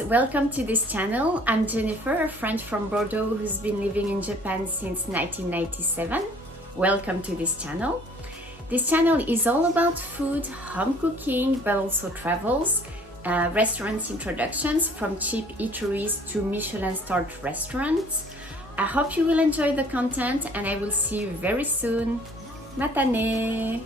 guys, welcome to this channel. I'm Jennifer, a friend from Bordeaux who's been living in Japan since 1997. Welcome to this channel. This channel is all about food, home cooking, but also travels, restaurants introductions from cheap eateries to Michelin-starred restaurants. I hope you will enjoy the content and I will see you very soon. Matane!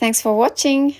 Thanks for watching.